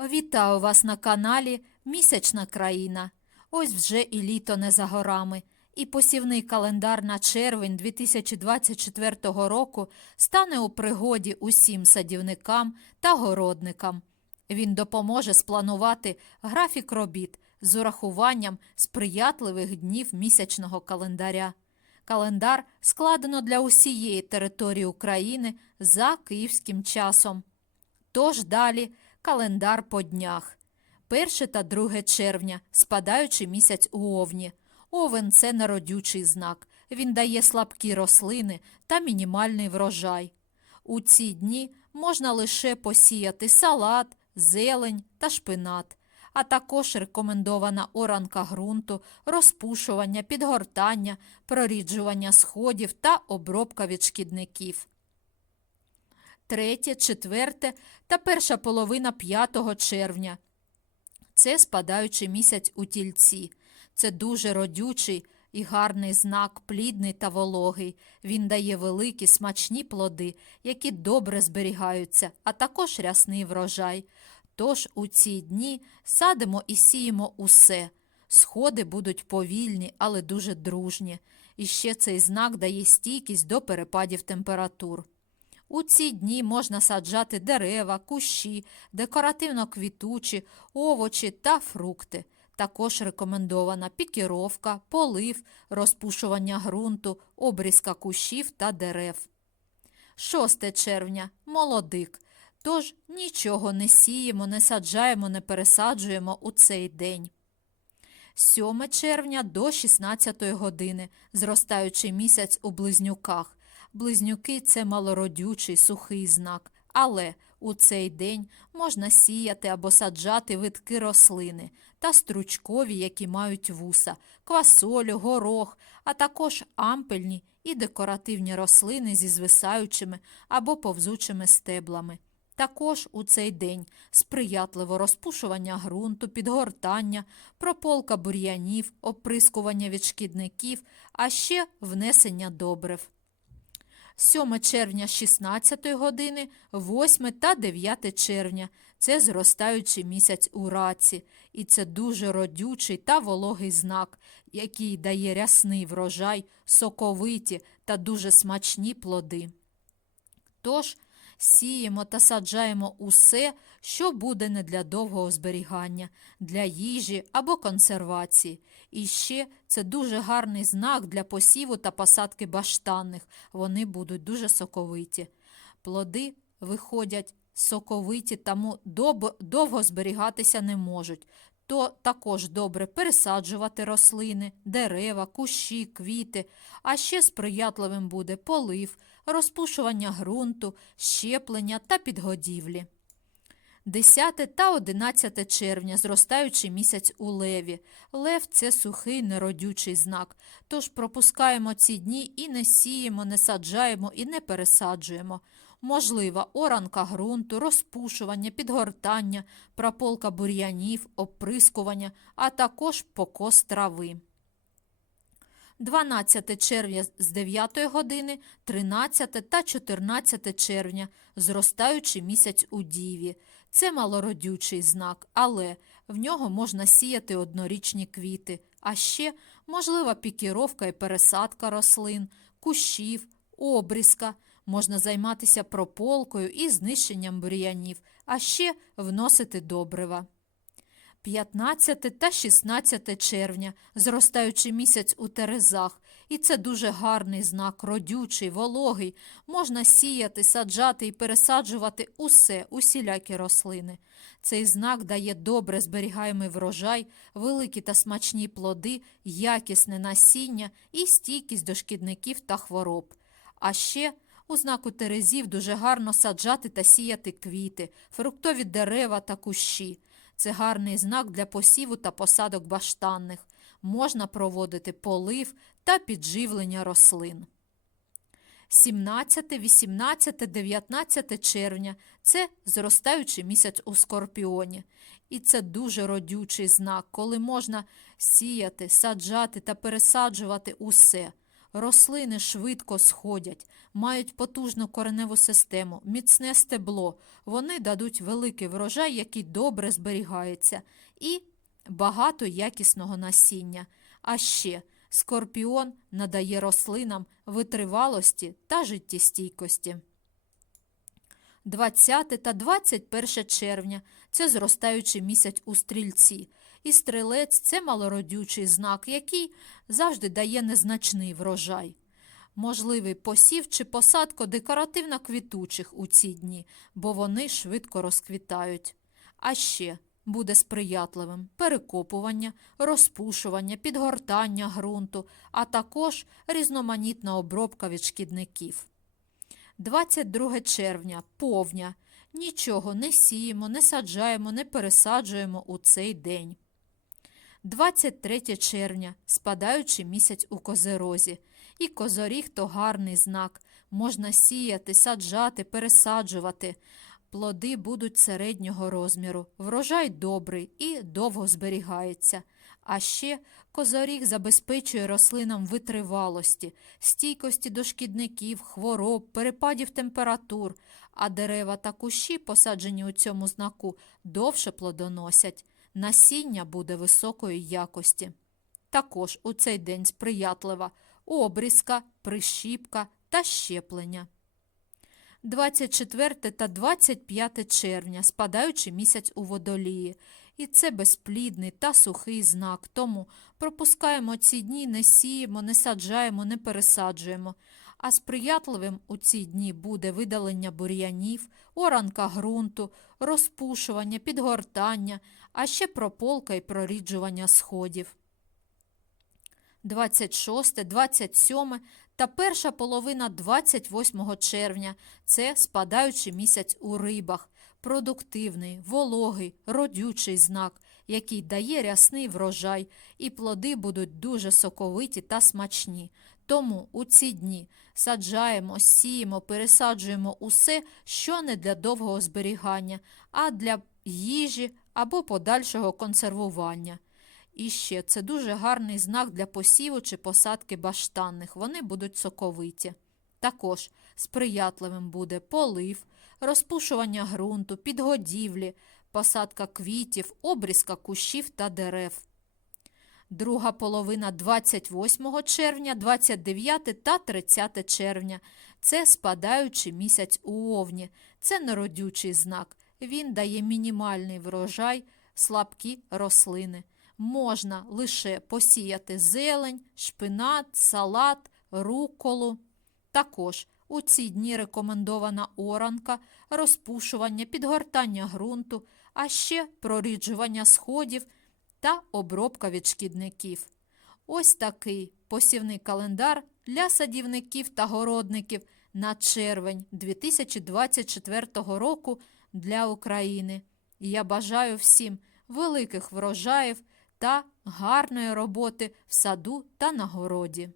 Вітаю вас на каналі Місячна країна. Ось вже і літо не за горами, і посівний календар на червень 2024 року стане у пригоді усім садівникам та городникам. Він допоможе спланувати графік робіт з урахуванням сприятливих днів місячного календаря. Календар складено для усієї території України за київським часом. Тож далі календар по днях. 1 та 2 червня спадаючий місяць у Овні. Овен це народючий знак. Він дає слабкі рослини та мінімальний врожай. У ці дні можна лише посіяти салат, зелень та шпинат, а також рекомендована оранка ґрунту, розпушування, підгортання, проріджування сходів та обробка від шкідників. Третє, четверте та перша половина 5 червня. Це спадаючий місяць у тільці. Це дуже родючий і гарний знак, плідний та вологий. Він дає великі смачні плоди, які добре зберігаються, а також рясний врожай. Тож у ці дні садимо і сіємо усе. Сходи будуть повільні, але дуже дружні. І ще цей знак дає стійкість до перепадів температур. У ці дні можна саджати дерева, кущі, декоративно квітучі, овочі та фрукти. Також рекомендована пікіровка, полив, розпушування ґрунту, обрізка кущів та дерев. 6 червня молодик. Тож нічого не сіємо, не саджаємо, не пересаджуємо у цей день. 7 червня до 16 години, зростаючий місяць у близнюках. Близнюки це малородючий сухий знак, але у цей день можна сіяти або саджати витки рослини та стручкові, які мають вуса, квасолю, горох, а також ампельні і декоративні рослини зі звисаючими або повзучими стеблами. Також у цей день сприятливо розпушування ґрунту, підгортання, прополка бур'янів, оприскування від шкідників, а ще внесення добрив. 7 червня 16 години, 8 та 9 червня це зростаючий місяць у раці, і це дуже родючий та вологий знак, який дає рясний врожай, соковиті та дуже смачні плоди. Тож сіємо та саджаємо усе, що буде не для довгого зберігання, для їжі або консервації. І ще це дуже гарний знак для посіву та посадки баштанних. Вони будуть дуже соковиті. Плоди виходять соковиті, тому довго зберігатися не можуть. То також добре пересаджувати рослини, дерева, кущі, квіти, а ще сприятливим буде полив, розпушування ґрунту, щеплення та підгодівлі. 10 та 11 червня зростаючий місяць у леві. Лев це сухий неродючий знак. Тож пропускаємо ці дні і не сіємо, не саджаємо і не пересаджуємо. Можлива оранка ґрунту, розпушування, підгортання, прополка бур'янів, оприскування, а також покос трави. 12 червня з 9 години, 13 та 14 червня, зростаючий місяць у Діві. Це малородючий знак, але в нього можна сіяти однорічні квіти, а ще можлива пікіровка і пересадка рослин, кущів, обрізка. Можна займатися прополкою і знищенням бур'янів, а ще вносити добрива. 15 та 16 червня, зростаючий місяць у терезах, і це дуже гарний знак, родючий, вологий. Можна сіяти, саджати і пересаджувати усе, усілякі рослини. Цей знак дає добре зберігаємий врожай, великі та смачні плоди, якісне насіння і стійкість до шкідників та хвороб. А ще у знаку терезів дуже гарно саджати та сіяти квіти, фруктові дерева та кущі. Це гарний знак для посіву та посадок баштанних. Можна проводити полив та підживлення рослин. 17, 18, 19 червня це зростаючий місяць у скорпіоні. І це дуже родючий знак, коли можна сіяти, саджати та пересаджувати усе. Рослини швидко сходять, мають потужну кореневу систему, міцне стебло. Вони дадуть великий врожай, який добре зберігається, і багато якісного насіння. А ще скорпіон надає рослинам витривалості та життєстійкості. 20 та 21 червня це зростаючий місяць у стрільці. І стрілець це малородючий знак, який завжди дає незначний врожай. Можливий посів чи посадка декоративно квітучих у ці дні, бо вони швидко розквітають. А ще буде сприятливим перекопування, розпушування, підгортання ґрунту, а також різноманітна обробка від шкідників. 22 червня повня. Нічого не сіємо, не саджаємо, не пересаджуємо у цей день. 23 червня спадаючий місяць у козерозі. І козоріг то гарний знак. Можна сіяти, саджати, пересаджувати. Плоди будуть середнього розміру, врожай добрий і довго зберігається. А ще козоріг забезпечує рослинам витривалості, стійкості до шкідників, хвороб, перепадів температур, а дерева та кущі, посаджені у цьому знаку, довше плодоносять. Насіння буде високої якості. Також у цей день сприятлива обрізка, прищіпка та щеплення. 24 та 25 червня спадаючий місяць у водолії. І це безплідний та сухий знак. Тому пропускаємо ці дні, не сіємо, не саджаємо, не пересаджуємо. А сприятливим у ці дні буде видалення бур'янів, оранка ґрунту, розпушування, підгортання, а ще прополка і проріджування сходів. 26, 27 та перша половина 28 червня це спадаючий місяць у рибах, продуктивний, вологий, родючий знак, який дає рясний врожай, і плоди будуть дуже соковиті та смачні. Тому у ці дні саджаємо, сіємо, пересаджуємо усе, що не для довгого зберігання, а для їжі або подальшого консервування. І ще це дуже гарний знак для посіву чи посадки баштанних. Вони будуть соковиті. Також сприятливим буде полив, розпушування ґрунту, підгодівлі, посадка квітів, обрізка кущів та дерев. Друга половина 28 червня, 29 та 30 червня. Це спадаючий місяць у овні. Це народючий знак. Він дає мінімальний врожай, слабкі рослини можна лише посіяти зелень, шпинат, салат, руколу. Також у ці дні рекомендована оранка, розпушування, підгортання ґрунту, а ще проріджування сходів та обробка від шкідників. Ось такий посівний календар для садівників та городників на червень 2024 року для України. І я бажаю всім великих врожаїв та гарної роботи в саду та на городі.